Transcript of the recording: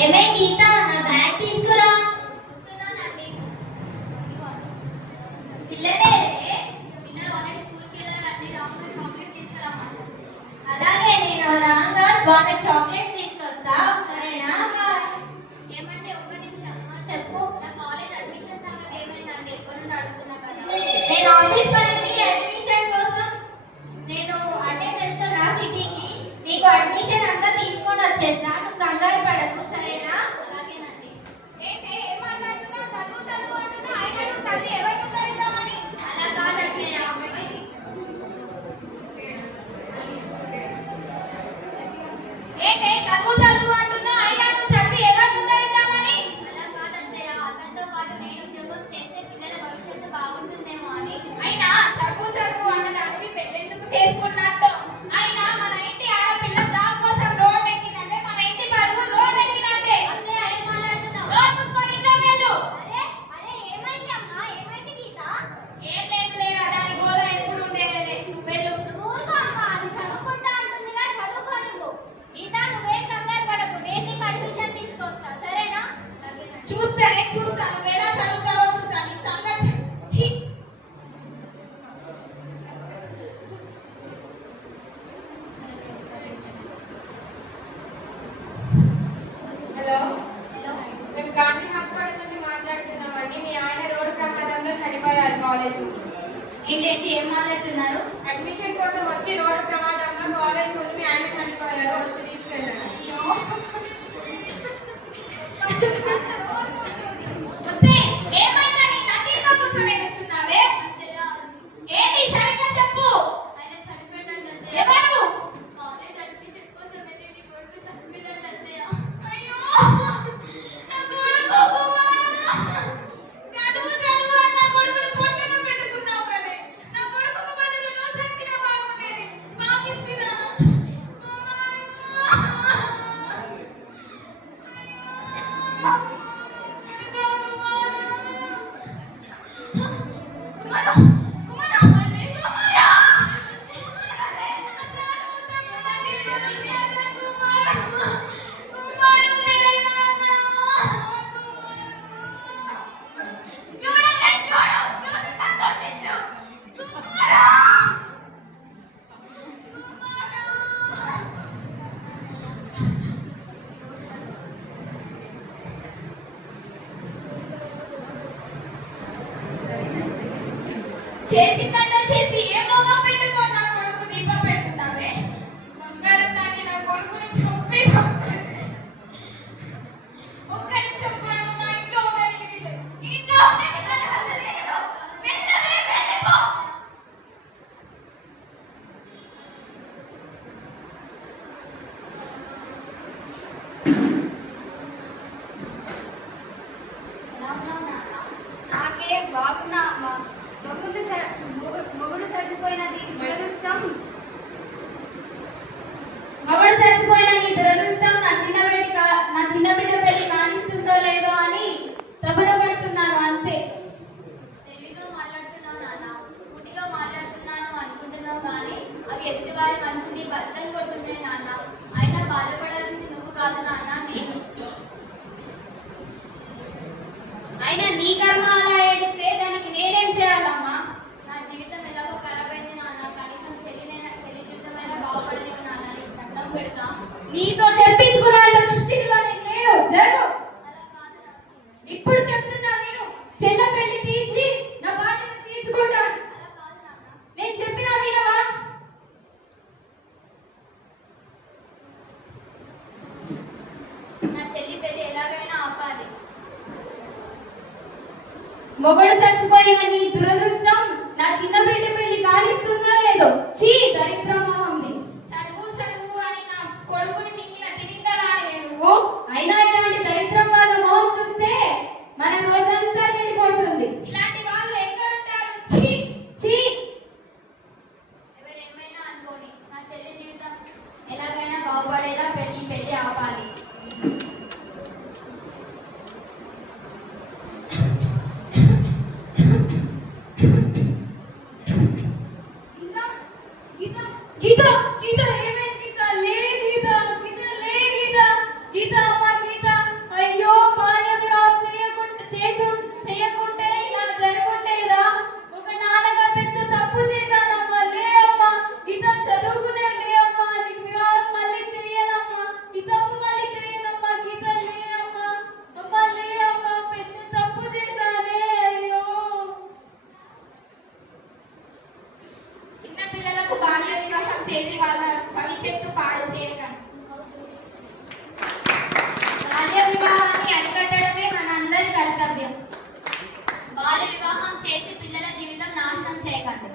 ఏమే గీత, నా బ్యాగ్ తీసుకురా. వస్తున్నానండి. పిల్లలే పిల్లలు ఆల్రెడీ స్కూల్కి వెళ్ళారండి. రాంగ్ చాక్లెట్ తీసుకురామంటారు. అలాగే నేను రాగా వాళ్ళకి చాక్లెట్ తీసుకొస్తా, సరేనా? ఏమంటే ఒక్క నిమిషం. చెప్పు. నా కాలేజ్ అడ్మిషన్ సంగతి ఏమైందండి? ఎప్పటి నుండి అడుగుతున్నా కదా. నేను ఆఫీస్ పనికి అడ్మిషన్ కోసం నేను అటే వెళ్తున్నా సిటీకి. నీకు అడ్మిషన్ అంతా తీసుకొని వచ్చేస్తా, నువ్వు కంగారు పడకు, సరేనా? అలాగేనండి. ఏంటి ఏం మాట్లాడుతున్నావు? చదువు చదువు అంటున్నా, అయినా నువ్వు చదివి ఎవరి ముందు అడుగుతామని? అలా కాదన్నయ్య. ఏంటి చదువు చదువు అంటున్నా, అయినా నువ్వు చదివి ఎవరి ముందు అడుగుతామని? అలా కాదన్నయ్య. అతనితో పాటు నేను ఉద్యోగం చేస్తే పిల్లల భవిష్యత్తు బాగుంటుందేమో అని. అయినా చదువు చదువు అన్నదానికి పెళ్ళెందుకు చేసుకున్నట్టు? అయినా మన ఇంటి ఆడపిల్ల జాబ్ కోసం రోడ్ ఎక్కిందంటే మన ఇంటి పరువు రోడ్ ఎక్కినట్టే. అన్నయ్య ఏం మాట్లాడుతున్నావు? రోడ్ మూసుకొని ఇంట్లోకి వెళ్ళు. అరే అరే ఏమైంది అమ్మా? ఏమైంది గీత? ఏం లేదు లేరా, దాని గోల ఎప్పుడు ఉండేదే. నువ్వు వెళ్ళు. ఊరుకో అమ్మా, అది చదువుకుంటా అంటుందిగా, చదువుకో నువ్వు. గీత నువ్వేం కంగారు పడకు, నేను నీకు అడ్మిషన్ తీసుకొస్తా, సరేనా? చూస్తానే చూస్తా, నువ్వు ఎలా చదువుతావో చూస్తా. నీ సంగతి ఛీ. హలో, మేము గాంధీ హాస్పిటల్ నుండి మాట్లాడుతున్నామండి. మీ ఆయన రోడ్డు ప్రమాదంలో చనిపోయారు కాలేజ్ నుండి. ఏంటంటే ఏం మాట్లాడుతున్నారు? అడ్మిషన్ కోసం వచ్చి రోడ్డు ప్రమాదంలో కాలేజ్ నుండి మీ ఆయన చనిపోయారు, వచ్చి తీసుకెళ్ళారు. వస్తే ఏమైందని నటిగా కూర్చోబెట్టుస్తున్నావే? అంతేలా ఏంటి సరిగ్గా చెప్పు. ఆయన చనిపోయాడంటే ఎవరు? కాలేజ్ అడ్మిషన్ కోసం వెళ్ళి నీ కొడుకు చనిపోయాడంటే. అయ్యో, నా కొడుకు కుమారుడు. చదువు చదువు అని నా కొడుకుని పొట్టన పెట్టుకున్నావు కదే. నా కొడుకుకు బదులు నువ్వు చచ్చినా బాగుండేది. పాపిస్తున్నాను కుమారుడు. చేసిందంతా చేసి ఏ మొగం పెట్టుకొని నా కొడుకు దీపం పెడుతున్నావే? బంగారం లాంటి నా కొడుకుని చంపి ఒక్క నిమిషం కూడా నువ్వు నా ఇంట్లో ఉండడానికి వీల్లేదు. ఇంట్లో ఉండడానికి వదలలేదు. వెళ్ళవే, వెళ్ళిపో. ఎలా ఉన్నావు నాన్న? నాకే బాగున్నా అమ్మా. మొగుడు చచ్చిపోయినది దురదృష్టం. మొగుడు చచ్చిపోయిన నీ దురదృష్టం నా చిన్న బిడ్డ పెళ్లి కానిస్తుందో లేదో అని తపన పడుతున్నాను, అంతే. తెలివిగా మాట్లాడుతున్నావు నాన్న. సూటిగా మాట్లాడుతున్నాను అనుకుంటున్నావు కానీ అవి ఎదుటివారి మనసుని బద్దలు కొడుతున్నాయి నాన్న. అయినా బాధపడాల్సింది నువ్వు కాదు నాన్న, నేను. అయినా నీ కర్మ అలా ఏడిస్తే దానికి నేనేం చేయాలమ్మా? నా జీవితం ఎలాగో ఖరాబ్ అయింది నాన్న. కనీసం చెల్లి జీవితమైనా బాగుపడలేవు నాన్న. నీకు దండం పెడతా. నీతో చెప్పించుకునే స్థితిలో నేను లేను. జరుగు. అలా కాదు నాన్న. ఇప్పుడు చెప్తున్నా నేను. చెల్ల పెళ్లి తీర్చి నా బాధ్యత తీర్చుకుంటాను. అలా కాదు నాన్న. నేను చెప్పినా వినవా? నా చెల్లి పెళ్లి ఎలాగైనా ఆపాలి. మొగుడు చచ్చిపోయిన నీ దురదృష్టం నా చిన్న బిడ్డ పెళ్లి కానిస్తుందో లేదో. చీ, దరిద్రమా ఉంది. చదువు చదువు అని నా కొడుకుని మింగిన తిమింగలాడివే నువ్వు. అయినా ఇలాంటి దరిద్రం వాళ్ళ మొహం చూస్తే మన రోజంతా చెడిపోతుంది. ఇలాంటి వాళ్ళు ఎక్కడుంటారు? ఛీ. చీ. ఎవరేమైనా అనుకోని నా చెల్లి జీవితం ఎలాగైనా బాగుపడేలా పెళ్లి ఆపాలి. you భవిష్యత్తు పాడు చేయకండి. బాల్య వివాహాన్ని అరికట్టడమే మన అందరి కర్తవ్యం. బాల్య వివాహం చేసి పిల్లల జీవితం నాశనం చేయకండి.